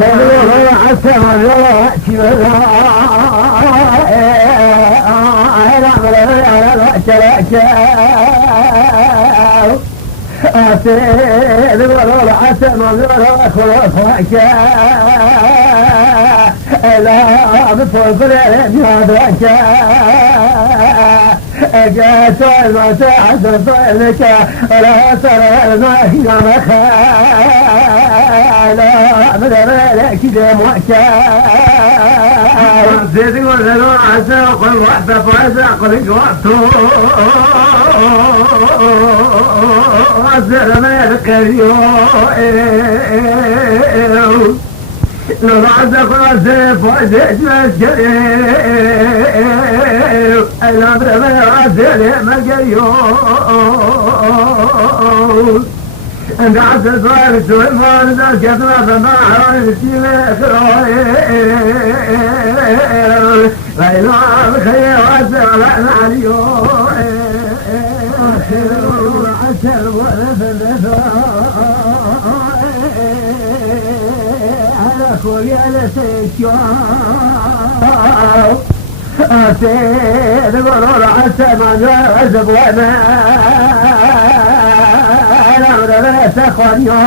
عسى مرة كده معشاء زيد وزنو عسى وقل وحدة فعسى قل وقتو عسى ما يلقريو لو عسى قل عسى فعسى اجمال جريو الامر ما عسى لما جريو عند عسى صار سليمان ذا كثرة فما عرفتي خير غير خير عسى على عليو عسى ونفذ على كل الاشياء أسيد غرور عسى من عزب وما لا تخنيا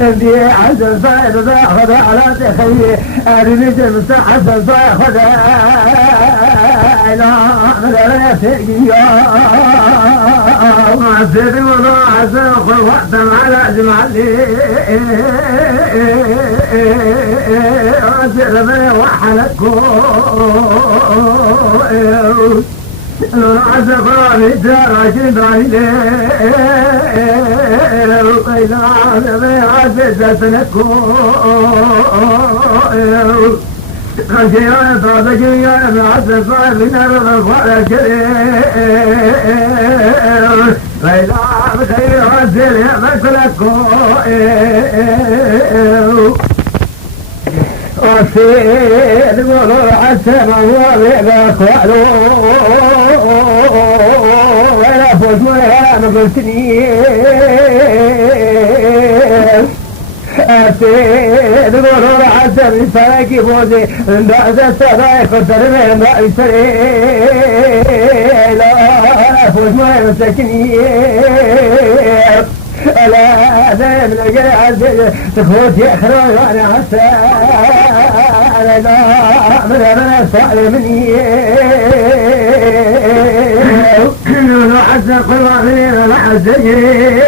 اللي عزل صايد باخذ على تخيي أريد مساحة باخذ لا تقيا عسيد غرور عسى وخل وقتا على جمالي عسيد ما وحلكو عسى قراني تراشد عينيه وإلى عالمي عسى تسنكو خشيرا يطابك يا عسى صار من الرفع كريم وإلى خير عسى لمسلكو وسيد قولوا عسى موالي بأخوالو ولا فوز ولا مقلتني سيد قولوا عسى من فلاكي فوزي بعد السرايق وترمين رأي سريع لا فوز ولا مسكني لا دائم لقى عزيز تخوت يخرج وانا عسى لا من انا صالي مني كل عسى قرانين العزيز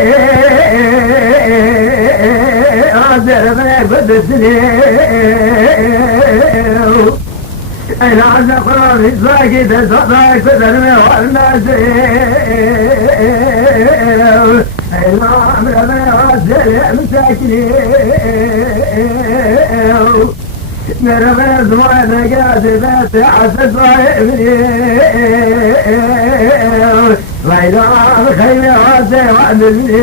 عزيز ما يقد السنين انا عسى قرانين باقي تصدق تدرمي والناس الإمام لما يرسل مساكين نرمي زمان قاسبات عسى صايبني وإمام خير عسى وعدني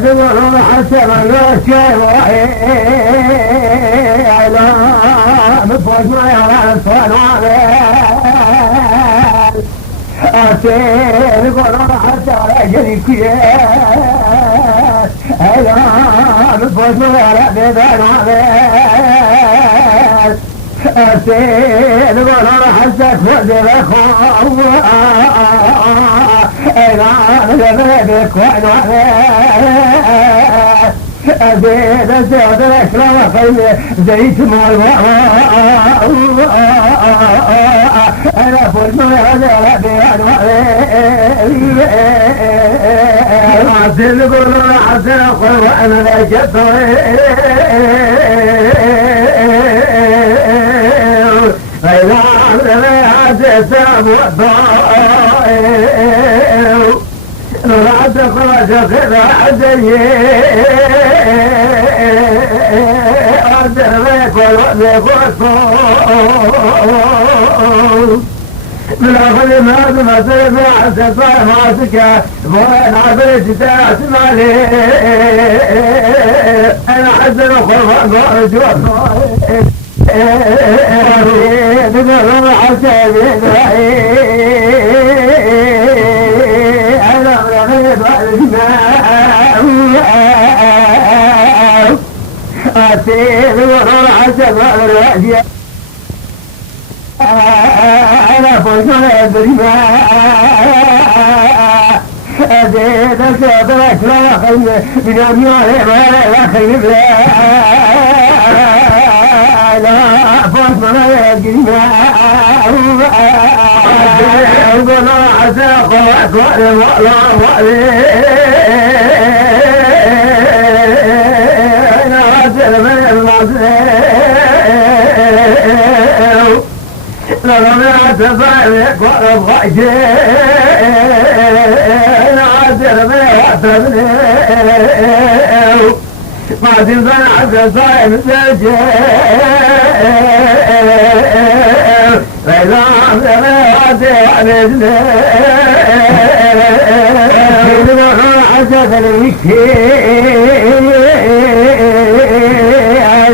دور حسن الوشي على مفوز ما يرى الصنوات أسير قرار حتى على جريكيات أيضا بفوز ولا بيبان عمال أسير قرار حتى فوز الأخوة أيضا بيبك وعن عمال أزيد الزيادة الأكرام خير زيت موضوع أنا فوز ما يهدى بيان عسل قولوا عسل أخوة وأنا لا جطوي فإذا عمري عسل سام وضائي رعد خرج خذا عزيه عزيه ويكون ويكون من أخذ ماذا ما سيبع سيبع ماسك وين عبرت تاسم عليه أنا حزن وخوف أرجو بقرر حسابي أنا غريب الماء عسير وغر عسب الوادي أنا فوزنا بالماء أزيدك أدرك لا خير من أميار ولا خير لا فوزنا بالماء أقول عساق وأكبر والله أنا عسل من المعسل لما تفعلك ورفعك عسل من وعسل ما تنفع صاحب سجل فإذا عمنا وعسل عسل المكين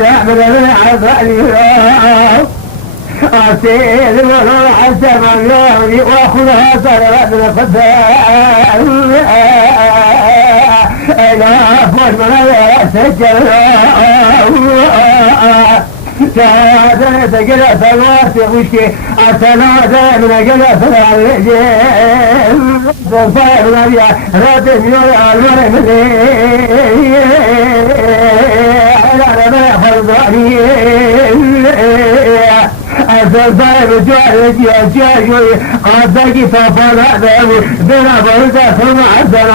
أحمد من عسل عسير وغر عسل مليوني وأخذها صلوات الفتاة إلى أفضل من سجل شهادة تقلع فالواسع وشي عسلات من قلع فالعرجين صفايا مريا راتب يولي الورم على ما يخلطاني الزلزال جارك يا جاجوي قادك ففلا دابو بنا برزة ثم عزل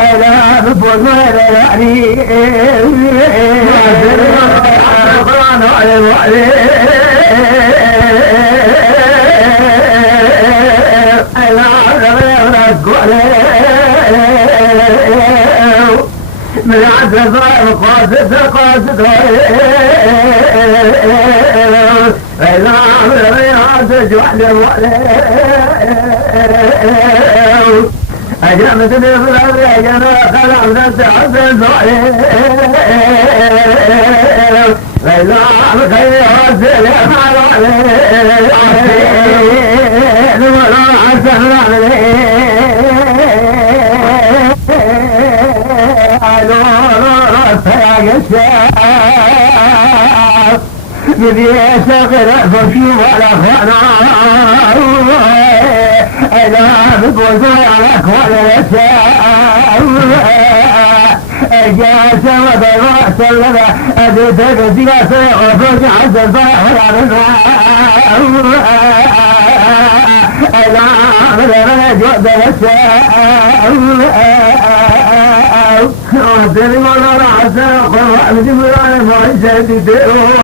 ألا بفوز ما يعني القرآن على الوعي ألا من عسل قاصد إذا عمل عسل جوحد أجرمت لي في الأرض أجرمت خلعت عسل إذا عمل خير عسل يفعل بدي أشغل فشي ولا خنا إذا بقول على ولا يساء جاء سوى بالرأس لنا أديت بسياسة وفرج عز الظاهر إذا عمل جود يساء ودري ولا رأسه وقال وعمد بلا ما يسدده